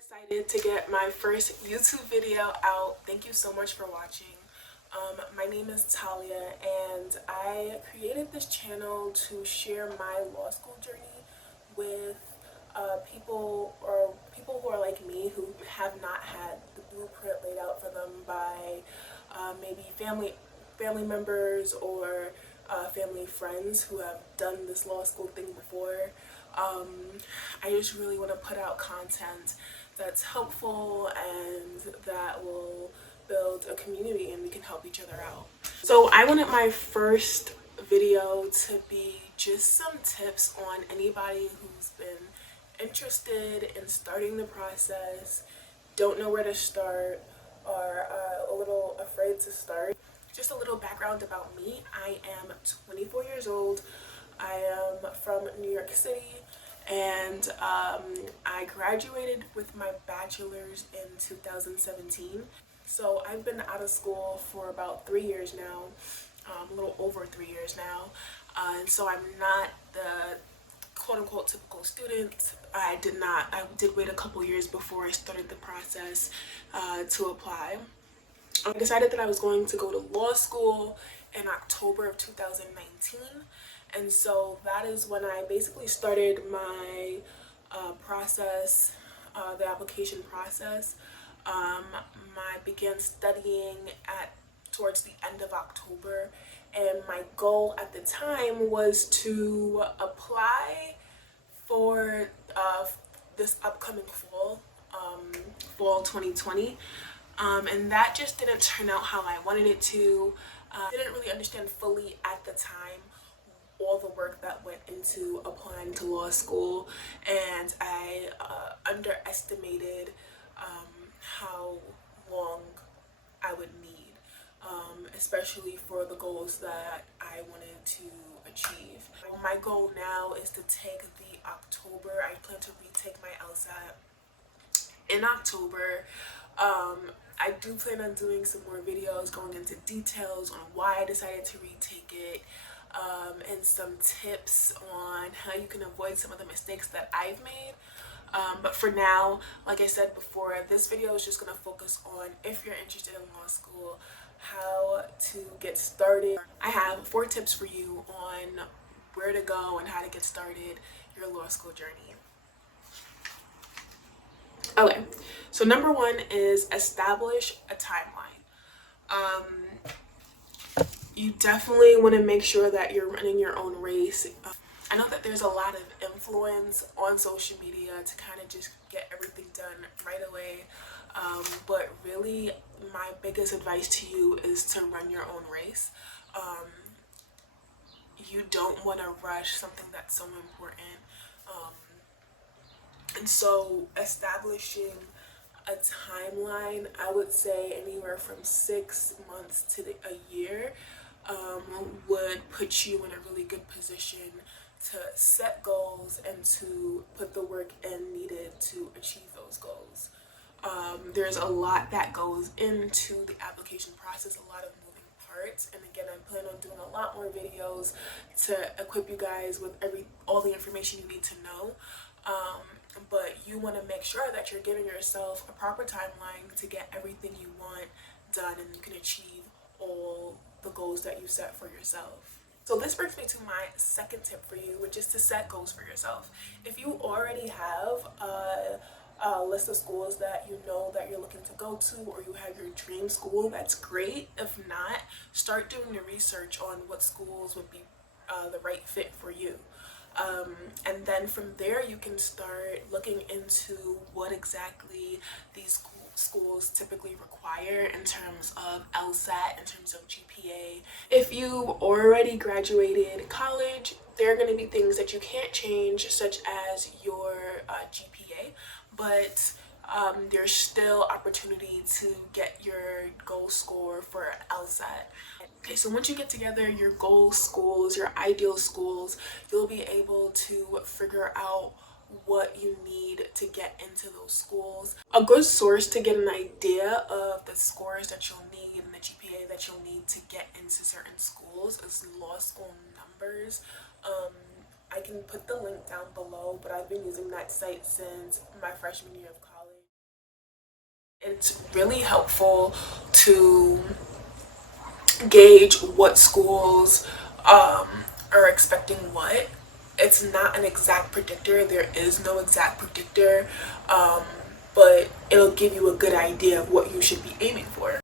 excited to get my first YouTube video out. Thank you so much for watching. My name is Talia and I created this channel to share my law school journey with people who are like me, who have not had the blueprint laid out for them by maybe family members or family friends who have done this law school thing before. I just really want to put out content that's helpful and that will build a community and we can help each other out. So I wanted my first video to be just some tips on anybody who's been interested in starting the process, don't know where to start, or a little afraid to start. Just a little background about me. I am 24 years old. I am from New York City, and I graduated with my bachelor's in 2017. So I've been out of school for about 3 years now, a little over 3 years now, and so I'm not the quote-unquote typical student. I did wait a couple years before I started the process to apply. I decided that I was going to go to law school in October of 2019, and so that is when I basically started my process, the application process. I began studying towards the end of October, and my goal at the time was to apply for this upcoming fall 2020. And that just didn't turn out how I wanted it to. Didn't really understand fully at the time all the work that went into applying to law school, and I underestimated how long I would need, especially for the goals that I wanted to achieve. My goal now is to take the October. I plan to retake my LSAT in October. I do plan on doing some more videos going into details on why I decided to retake it, and some tips on how you can avoid some of the mistakes that I've made. But for now, like I said before, this video is just going to focus on, if you're interested in law school, how to get started. I have 4 tips for you on where to go and how to get started your law school journey. Okay, so number 1 is establish a timeline. You definitely want to make sure that you're running your own race. I know that there's a lot of influence on social media to kind of just get everything done right away, but really my biggest advice to you is to run your own race. You don't want to rush something that's so important. And so establishing a timeline, I would say anywhere from 6 months to a year, would put you in a really good position to set goals and to put the work in needed to achieve those goals. There's a lot that goes into the application process, a lot of moving parts, and again, I plan on doing a lot more videos to equip you guys with all the information you need to know. But you want to make sure that you're giving yourself a proper timeline to get everything you want done and you can achieve all the goals that you set for yourself. So this brings me to my second tip for you, which is to set goals for yourself. If you already have a list of schools that you know that you're looking to go to, or you have your dream school, that's great. If not, start doing the research on what schools would be the right fit for you. And then from there you can start looking into what exactly these schools typically require in terms of LSAT, in terms of GPA. If you already graduated college, there are going to be things that you can't change, such as your GPA, but there's still opportunity to get your goal score for LSAT. Okay, so once you get together your goal schools, your ideal schools, you'll be able to figure out what you need to get into those schools. A good source to get an idea of the scores that you'll need and the GPA that you'll need to get into certain schools is Law School Numbers. I can put the link down below, but I've been using that site since my freshman year of college. It's really helpful to gauge what schools are expecting what. It's not an exact predictor. There is no exact predictor, um, but it'll give you a good idea of what you should be aiming for.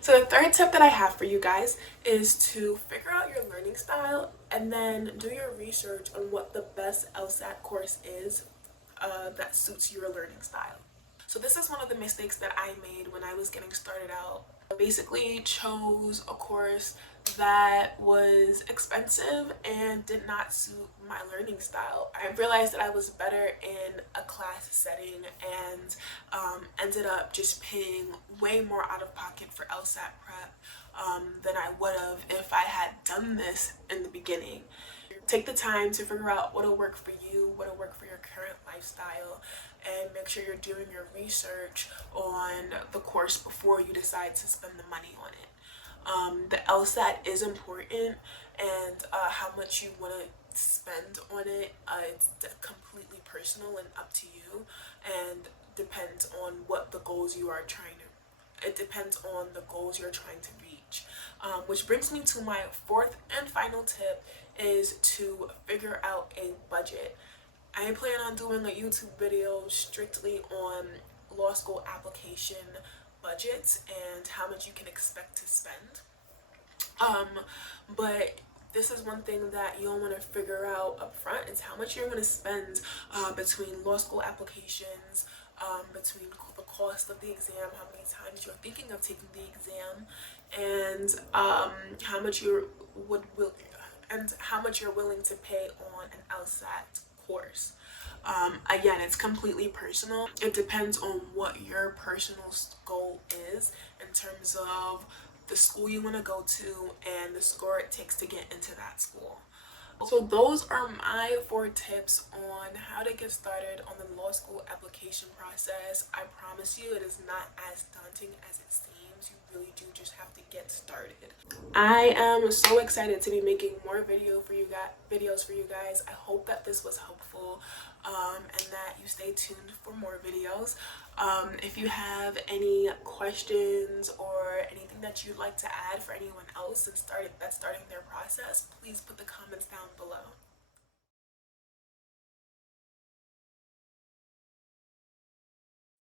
So the third tip that I have for you guys is to figure out your learning style and then do your research on what the best LSAT course is that suits your learning style. So this is one of the mistakes that I made when I was getting started out. I basically chose a course that was expensive and did not suit my learning style. I realized that I was better in a class setting and ended up just paying way more out of pocket for LSAT prep than I would have if I had done this in the beginning. Take the time to figure out what'll work for you, what'll work for your current lifestyle, and make sure you're doing your research on the course before you decide to spend the money on it. The LSAT is important, and how much you want to spend on it, it's completely personal and up to you, and depends on what the goals you are trying to. It depends on the goals you're trying to reach. Which brings me to my fourth and final tip is to figure out a budget. I plan on doing a YouTube video strictly on law school application budgets and how much you can expect to spend. But this is one thing that you'll want to figure out up front is how much you're going to spend between law school applications, between the cost of the exam, how many times you're thinking of taking the exam, and how much how much you're willing to pay on an LSAT course. Again, it's completely personal. It depends on what your personal goal is in terms of the school you want to go to and the score it takes to get into that school. So those are my 4 tips on how to get started on the law school application process. I promise you it is not as daunting as it seems. You really do just have to get started. I am so excited to be making more videos for you guys. I hope that this was helpful and that you stay tuned for more videos. If you have any questions or anything that you'd like to add for anyone else that's starting their process, please put the comments down below.